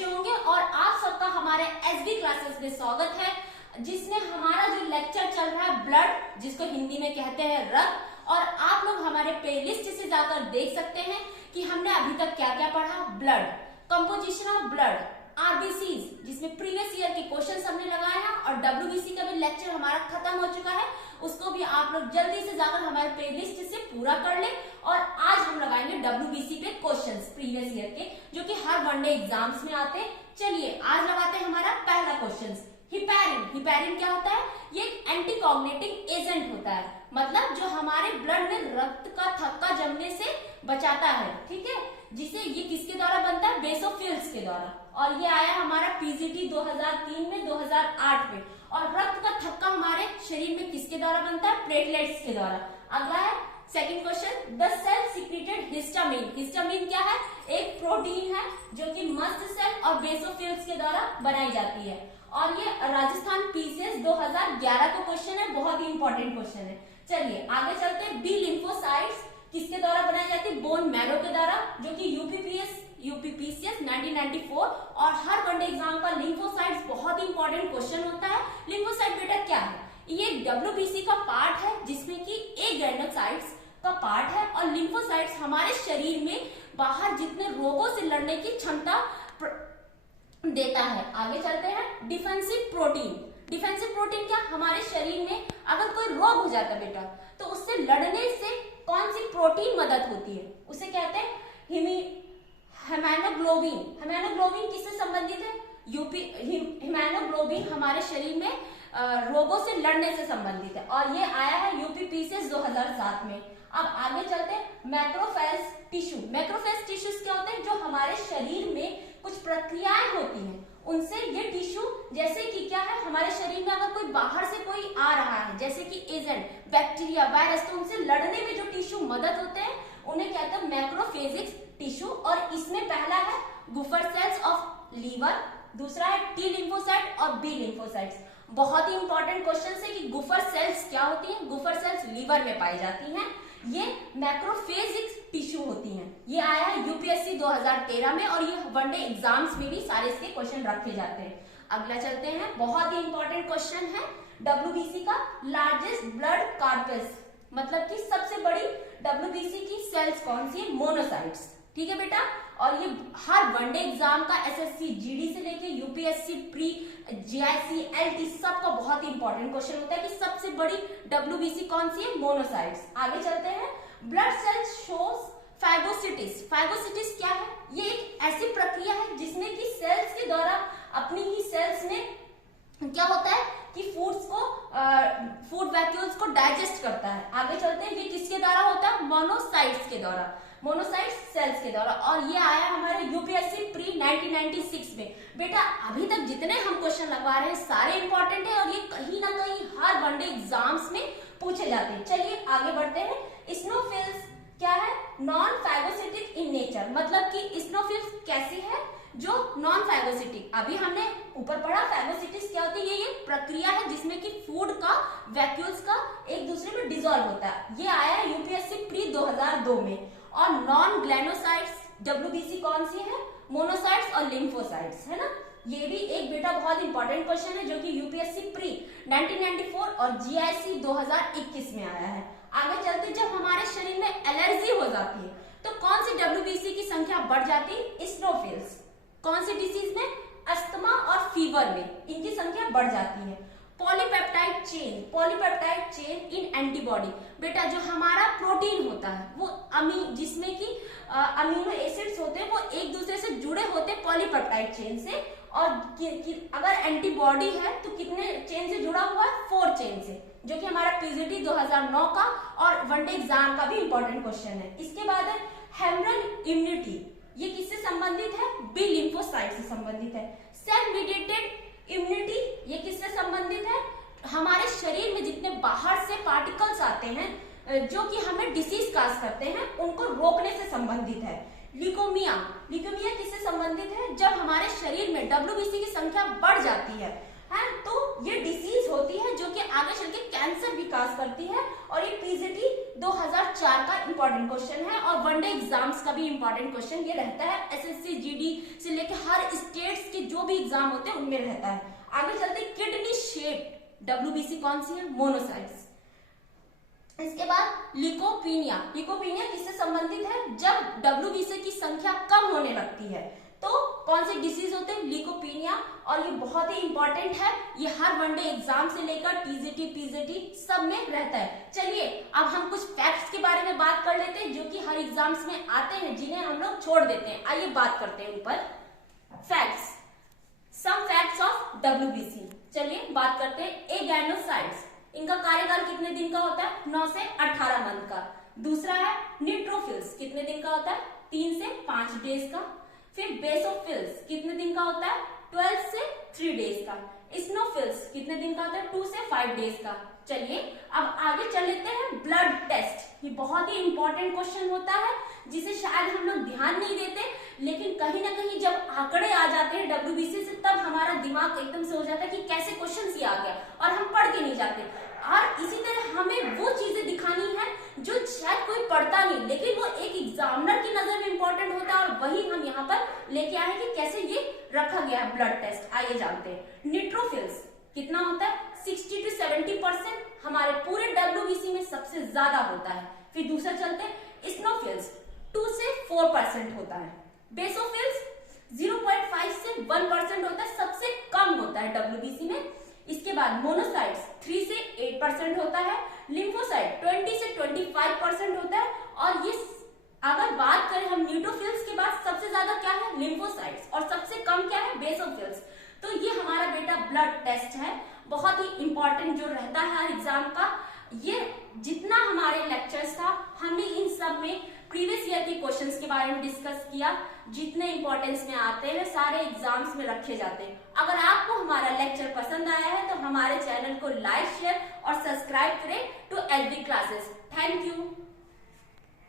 अच्छे होंगे और आप सबका हमारे एसबी क्लासेस में स्वागत है, जिसमें हमारा जो लेक्चर चल रहा है ब्लड, जिसको हिंदी में कहते हैं रक्त। और आप लोग हमारे प्लेलिस्ट से जाकर देख सकते हैं कि हमने अभी तक क्या क्या पढ़ा। Blood, composition of blood, RBCs, जिसमें प्रीवियस ईयर के क्वेश्चंस हमने लगाए हैं, और डब्ल्यूबीसी का भी लेक्चर हमारा खत्म हो चुका है, उसको भी आप लोग जल्दी से जाकर हमारे प्लेलिस्ट से पूरा कर ले। और आज हम लगाएंगे डब्ल्यूबीसी पे क्वेश्चंस प्रीवियस ईयर के, जो कि हर वनडे एग्जाम्स में आते हैं। चलिए आज लगाते हैं हमारा पहला क्वेश्चन। हिपैरिन, हिपैरिन क्या होता है? ये एक एंटीकोगुलेटिंग एजेंट होता है, मतलब जो हमारे ब्लड में रक्त का थक्का जमने से बचाता है, ठीक है, जिसे ये किसके द्वारा बनता है? बेसोफिल्स के द्वारा। और ये आया हमारा पीजीटी 2003 में, 2008 में। और रक्त का थक्का हमारे शरीर में किसके द्वारा बनता है? प्लेटलेट्स के द्वारा। अगला है second question, the cell secreted histamine. Histamine क्या है? एक प्रोटीन है जो कि मस्ट सेल और बेसोफिल्स के द्वारा बनाई जाती है। और ये राजस्थान पीसीएस 2011 का क्वेश्चन है, बहुत ही इंपॉर्टेंट क्वेश्चन है। चलिए आगे चलते हैं। बी लिम्फोसाइट्स किसके द्वारा बनाई जाती है? बोन मैरो के द्वारा, जो कि यूपीपीसीएस 1994 और हर वनडे एग्जाम का लिम्फोसाइट्स बहुत इंपॉर्टेंट क्वेश्चन होता है। लिम्फोसाइट बेटा क्या है? ये डब्ल्यूबीसी का पार्ट है, जिसमें कि ए ग्रेनुलोसाइट्स का पार्ट है। और लिम्फोसाइट्स हमारे शरीर में बाहर जितने रोगों से लड़ने की क्षमता देता है। आगे चलते हैं। डिफेंसिव प्रोटीन, डिफेंसिव प्रोटीन क्या? हमारे शरीर में अगर कोई रोग हो जाता है बेटा, तो उससे लड़ने से कौन सी प्रोटीन मदद होती है? उसे कहते हैं हेमोग्लोबिन। हेमोग्लोबिन किससे संबंधित है? हेमोग्लोबिन हमारे शरीर में रोगों से लड़ने से संबंधित है, और ये आया है यूपीपीसीएस 2007 में। अब आगे चलते हैं। मैक्रोफेज टिश्यू, मैक्रोफेज टिश्यूज क्या होते हैं? जो हमारे शरीर में कुछ प्रक्रियाएं होती हैं, उनसे ये टिश्यू, जैसे कि क्या है, हमारे शरीर में अगर कोई बाहर से कोई आ रहा है, जैसे कि एजेंट, बैक्टीरिया, वायरस, तो उनसे लड़ने में जो टिश्यू मदद होते हैं उन्हें कहते हैं मैक्रोफेजिक टिश्यू। और इसमें पहला है गुफर सेल्स ऑफ लीवर, दूसरा है टी लिम्फोसाइट और बी लिम्फोसाइट्स। बहुत ही इंपॉर्टेंट क्वेश्चन है कि गुफर सेल्स क्या होती हैं? गुफर सेल्स लीवर में पाई जाती हैं, ये मैक्रोफेजिक टिश्यू होती हैं। ये आया है यूपीएससी 2013 में, और ये वनडे एग्जाम्स में भी सारे इसके क्वेश्चन रखे जाते हैं। अगला चलते हैं। बहुत ही इंपॉर्टेंट क्वेश्चन है डब्ल्यूबीसी का, लार्जेस्ट ब्लड कार्पस, मतलब कि सबसे बड़ी डब्ल्यूबीसी की सेल्स कौन सी है? मोनोसाइट्स, ठीक है बेटा। और ये हर वनडे एग्जाम का एसएससी जीडी से लेके यूपीएससी प्री, जीआईसी, एलटी, सबका बहुत ही इंपॉर्टेंट क्वेश्चन होता है कि सबसे बड़ी डब्ल्यूबीसी कौन सी है? मोनोसाइट्स। आगे चलते हैं। Blood cells shows phagocytosis. Phagocytosis क्या है? ये एक ऐसी प्रक्रिया है जिसमें कि सेल्स के द्वारा अपनी ही सेल्स में क्या होता है कि फूड वैक्यूल्स को डाइजेस्ट करता है। आगे चलते हैं। ये किसके द्वारा होता है? मोनोसाइट्स के द्वारा, मोनोसाइट्स सेल्स के द्वारा। और ये आया हमारे यूपीएससी प्री 1996 में। बेटा अभी तक जितने हम क्वेश्चन लगवा रहे हैं सारे इंपॉर्टेंट है, और ये कहीं ना कहीं हर वनडे एग्जाम्स में पूछे जाते हैं। चलिए आगे बढ़ते हैं। स्नोफिल्स क्या है? नॉन फाइगोसिटिक इन नेचर, मतलब कि स्नोफिल्स कैसी है? जो नॉन फाइगोसिटिक। अभी हमने ऊपर पढ़ा फाइगोसिटिस क्या होती है? ये प्रक्रिया है जिसमें कि फूड का वैक्यूल्स का एक दूसरे में डिसॉल्व होता है। ये आया है यूपीएससी प्री 2002 में। और नॉन ग्लैनोसाइट्स डब्ल्यूबीसी कौन सी है? मोनोसाइट्स और लिम्फोसाइट्स, है ना। ये भी एक बेटा बहुत इंपॉर्टेंट क्वेश्चन है, जो कि यूपीएससी प्री 1994 और जीआईसी 2021 में आया है। आगे चलते। जब हमारे शरीर में एलर्जी हो जाती है तो कौन सी डब्ल्यूबीसी की संख्या बढ़ जाती है? स्नोफिल्स। कौन सी डिसीज में? अस्थमा और फीवर में इनकी संख्या बढ़ जाती है। Polypeptide chain, polypeptide chain in antibody, बेटा जो हमारा प्रोटीन होता है वो जिसमें कि अमीनो एसिड्स होते हैं, वो एक दूसरे से जुड़े होते हैं पॉलीपेप्टाइड चेन से। और अगर एंटीबॉडी है तो कितने चेन से जुड़ा हुआ है? 4 चेन से, जो कि हमारा पीजीटी 2009 का और वनडे एग्जाम का भी इंपॉर्टेंट क्वेश्चन है। इसके बाद है ह्यूमरल इम्यूनिटी, ये किससे संबंधित है? बी लिम्फोसाइट से संबंधित है। सेल मीडिएटेड इम्यूनिटी, ये किससे संबंधित है? हमारे शरीर में जितने बाहर से पार्टिकल्स आते हैं जो कि हमें डिसीज काज करते हैं, उनको रोकने से संबंधित है। ल्यूकेमिया, ल्यूकेमिया किससे संबंधित है? जब हमारे शरीर में डब्ल्यूबीसी की संख्या बढ़ जाती है, है। तो ये डिसीज होती है जो कि आगे चल के कैंसर विकास करती है, और ये पीजीटी 2004 का इंपॉर्टेंट क्वेश्चन है, और वनडे एग्जाम्स का भी इंपॉर्टेंट क्वेश्चन ये रहता है। एसएससी जीडी से लेके हर स्टेट्स के जो भी एग्जाम होते हैं उनमें रहता है। आगे चलते किडनी शेप डब्ल्यूबीसी कौन सी है? मोनोसाइट्स। इसके बाद लिकोपीनिया। लिकोपीनिया किससे संबंधित है? जब डब्ल्यूबीसी की संख्या कम होने लगती है तो कौन से डिसीज होते हैं? लिकोपीनिया। और ये बहुत ही इंपॉर्टेंट है, ये हर वनडे एग्जाम से लेकर टीजीटी पीजीटी सब में रहता है। चलिए अब हम कुछ फैक्ट्स के बारे में बात कर लेते हैं जो कि हर एग्जाम्स में आते हैं, जिन्हें हम लोग छोड़ देते हैं। आइए बात करते हैं उन पर। Facts, some facts of WBC. चलिए बात करते हैं। एगैनोसाइट्स, इनका कार्यकाल कितने दिन का होता है? 9 से 18 मंथ का। दूसरा है न्यूट्रोफिल्स, कितने दिन का होता है? 3 से 5 डेज का। फिर बेसोफिल्स कितने दिन का होता है? 12 से 3 डेज का। स्नोफिल्स कितने दिन का होता है? 2 से 5 डेज का। चलिए अब आगे चल लेते हैं। ब्लड टेस्ट, ये बहुत ही इंपॉर्टेंट क्वेश्चन होता है जिसे शायद हम लोग ध्यान नहीं देते, लेकिन कहीं ना कहीं जब आंकड़े आ जाते हैं डब्ल्यूबीसी से तब हमारा दिमाग एकदम से हो जाता है कि कैसे क्वेश्चन ये आ गया, और हम पढ़ के नहीं जाते। और इसी तरह हमें वो चीजें दिखानी है जो शायद कोई पढ़ता नहीं, लेकिन वो एक एग्जामिनर की नजर में इंपॉर्टेंट होता है, और वही हम यहाँ पर लेके आए कि कैसे ये रखा गया है ब्लड टेस्ट। आइए जानते हैं। न्यूट्रोफिल्स कितना होता है? 60 to 70% हमारे पूरे डब्ल्यूबीसी में सबसे ज्यादा होता है। फिर दूसरा चलते हैं। स्नोफिल्स 2 से 4% होता है। बेसोफिल्स 0.5 से 1% होता है, सबसे कम होता है डब्ल्यूबीसी में। इसके बाद मोनोसाइट्स 3 से 8% होता है। लिम्फोसाइट 20 से 25% होता है। और ये अगर बात करें हम न्यूट्रोफिल्स के बाद सबसे ज्यादा क्या है? लिम्फोसाइट्स, और सबसे कम क्या है? बेसोफिल्स। तो ये हमारा बेटा ब्लड टेस्ट है, बहुत ही इंपॉर्टेंट जो रहता है हर एग्जाम का। ये जितना हमारे लेक्चर्स था हमने इन सब में प्रीवियस ईयर के क्वेश्चंस के बारे में डिस्कस किया, जितने इंपॉर्टेंस में आते हैं सारे एग्जाम्स में रखे जाते हैं। अगर आपको हमारा लेक्चर पसंद आया है तो हमारे चैनल को लाइक शेयर और सब्सक्राइब करें to LB classes. Thank you.